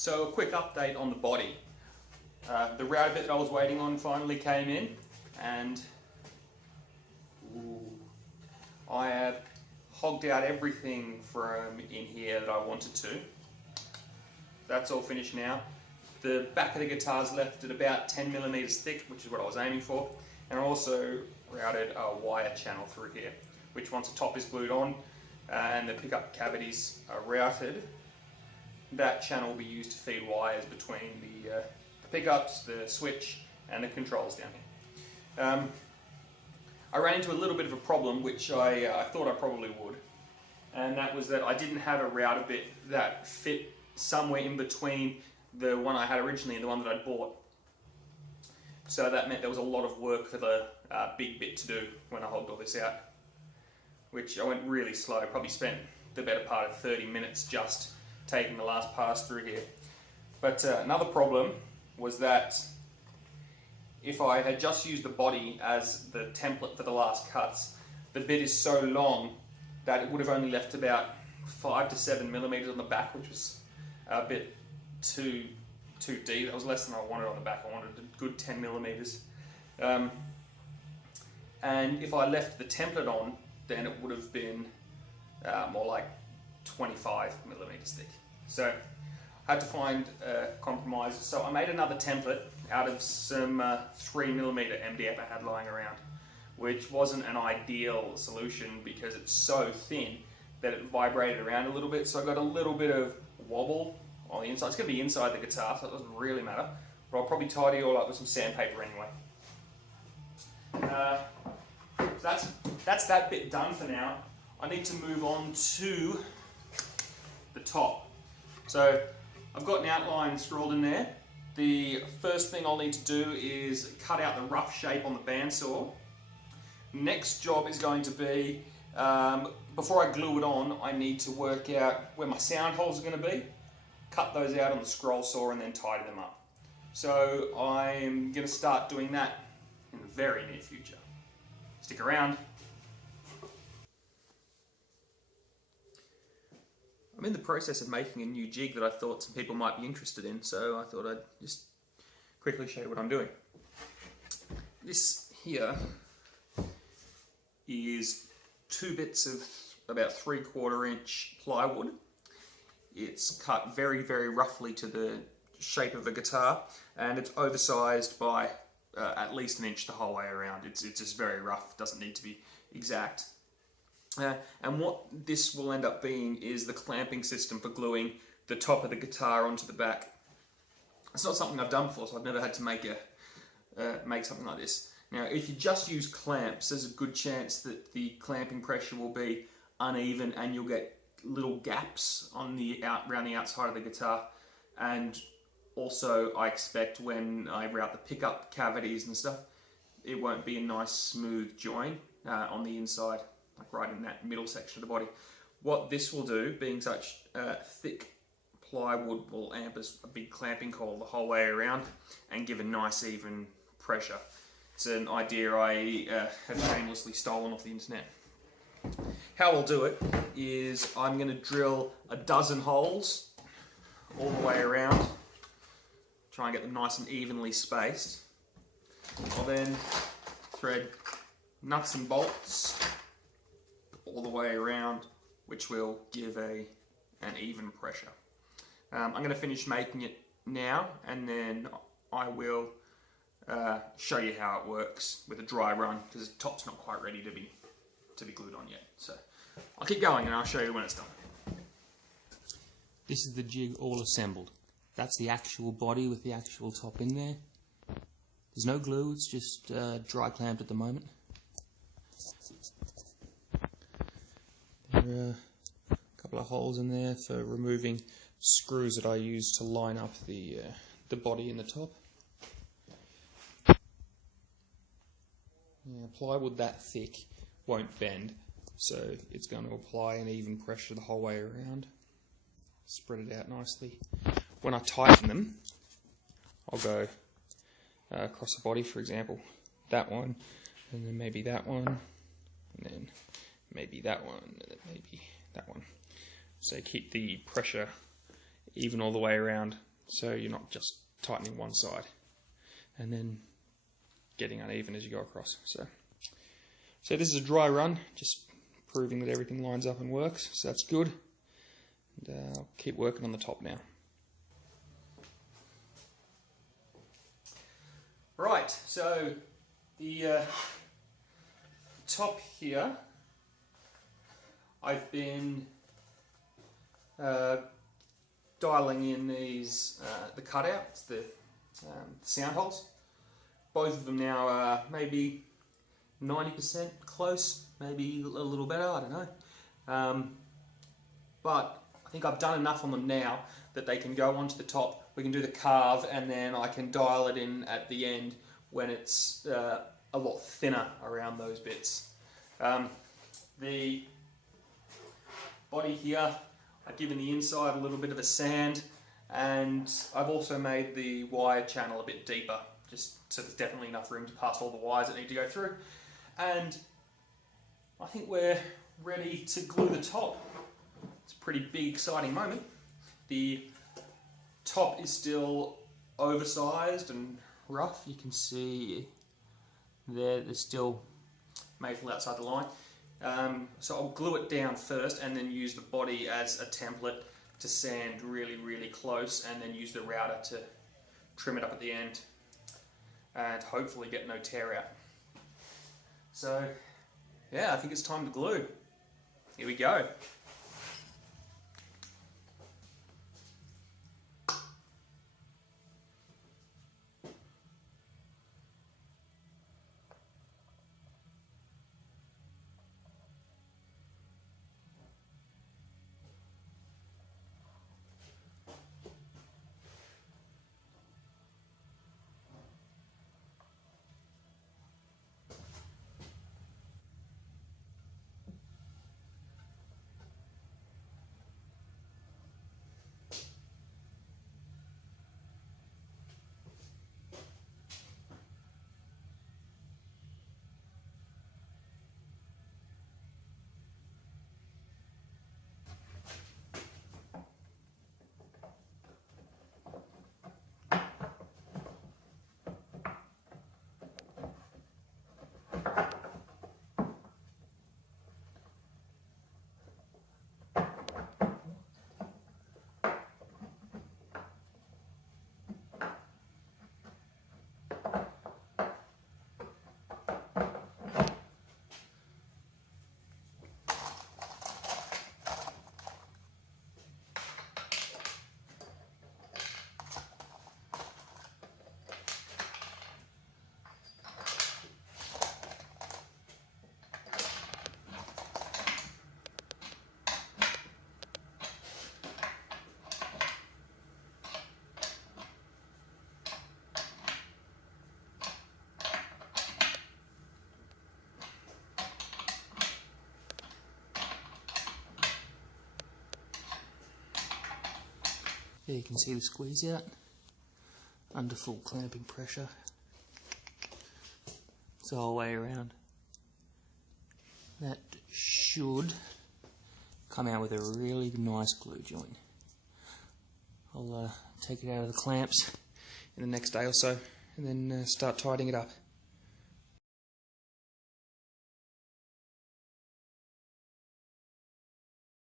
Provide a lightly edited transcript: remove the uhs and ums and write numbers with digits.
So a quick update on the body. The router bit that I was waiting on finally came in, and I have hogged out everything from in here that I wanted to. That's all finished now. The back of the guitar's left at about 10mm thick, which is what I was aiming for, and I also routed a wire channel through here, which once the top is glued on and the pickup cavities are routed, that channel will be used to feed wires between the pickups, the switch, and the controls down here. I ran into a little bit of a problem, which I thought I probably would, and that was that I didn't have a router bit that fit somewhere in between the one I had originally and the one that I'd bought. So that meant there was a lot of work for the big bit to do when I hogged all this out, which I went really slow. I probably spent the better part of 30 minutes just taking the last pass through here. But another problem was that if I had just used the body as the template for the last cuts, the bit is so long that it would have only left about 5 to 7mm on the back, which was a bit too deep. That was less than I wanted on the back. I wanted a good 10mm. And if I left the template on, then it would have been more like 25mm thick. So I had to find a compromise. So I made another template out of some 3mm MDF I had lying around, which wasn't an ideal solution because it's so thin that it vibrated around a little bit. So I got a little bit of wobble on the inside. It's going to be inside the guitar, so it doesn't really matter. But I'll probably tidy it all up with some sandpaper anyway. So that's that bit done for now. I need to move on to the top. So I've got an outline scrawled in there. The first thing I'll need to do is cut out the rough shape on the bandsaw. Next job is going to be, before I glue it on, I need to work out where my sound holes are going to be, cut those out on the scroll saw and then tidy them up. So I'm going to start doing that in the very near future. Stick around. I'm in the process of making a new jig that I thought some people might be interested in, so I thought I'd just quickly show you what I'm doing. This here is 2 bits of about 3/4 inch plywood. It's cut very, very roughly to the shape of a guitar, and it's oversized by at least 1 inch the whole way around. It's just very rough, doesn't need to be exact. And what this will end up being is the clamping system for gluing the top of the guitar onto the back. It's not something I've done before, so I've never had to make something like this. Now, if you just use clamps, there's a good chance that the clamping pressure will be uneven and you'll get little gaps on around the outside of the guitar. And also, I expect when I route the pickup cavities and stuff, it won't be a nice smooth join on the inside, like right in that middle section of the body. What this will do, being such thick plywood, will amp as a big clamping coil the whole way around and give a nice even pressure. It's an idea I have shamelessly stolen off the internet. How I'll do it is I'm going to drill a dozen holes all the way around, try and get them nice and evenly spaced. I'll then thread nuts and bolts all the way around, which will give an even pressure. I'm going to finish making it now, and then I will show you how it works with a dry run, because the top's not quite ready to be glued on yet. So I'll keep going and I'll show you when it's done. This is the jig all assembled. That's the actual body with the actual top in there. There's no glue, it's just dry clamped at the moment. There are a couple of holes in there for removing screws that I use to line up the body in the top. Yeah, plywood that thick won't bend, so it's going to apply an even pressure the whole way around. Spread it out nicely. When I tighten them, I'll go across the body, for example, that one, and then maybe that one, and then maybe that one, and then maybe that one. So keep the pressure even all the way around so you're not just tightening one side and then getting uneven as you go across. So this is a dry run, just proving that everything lines up and works, so that's good. And I'll keep working on the top now. Right, so the top here, I've been dialing in these the cutouts, the sound holes. Both of them now are maybe 90% close, maybe a little better, I don't know. But I think I've done enough on them now that they can go onto the top. We can do the carve, and then I can dial it in at the end when it's a lot thinner around those bits. The body here, I've given the inside a little bit of a sand, and I've also made the wire channel a bit deeper, just so there's definitely enough room to pass all the wires that need to go through. And I think we're ready to glue the top. It's a pretty big, exciting moment. The top is still oversized and rough. You can see there's still maple outside the line. So I'll glue it down first and then use the body as a template to sand really, really close, and then use the router to trim it up at the end and hopefully get no tear out. So yeah, I think it's time to glue. Here we go. There you can see the squeeze out under full clamping pressure. It's the whole way around. That should come out with a really nice glue joint. I'll take it out of the clamps in the next day or so and then start tidying it up.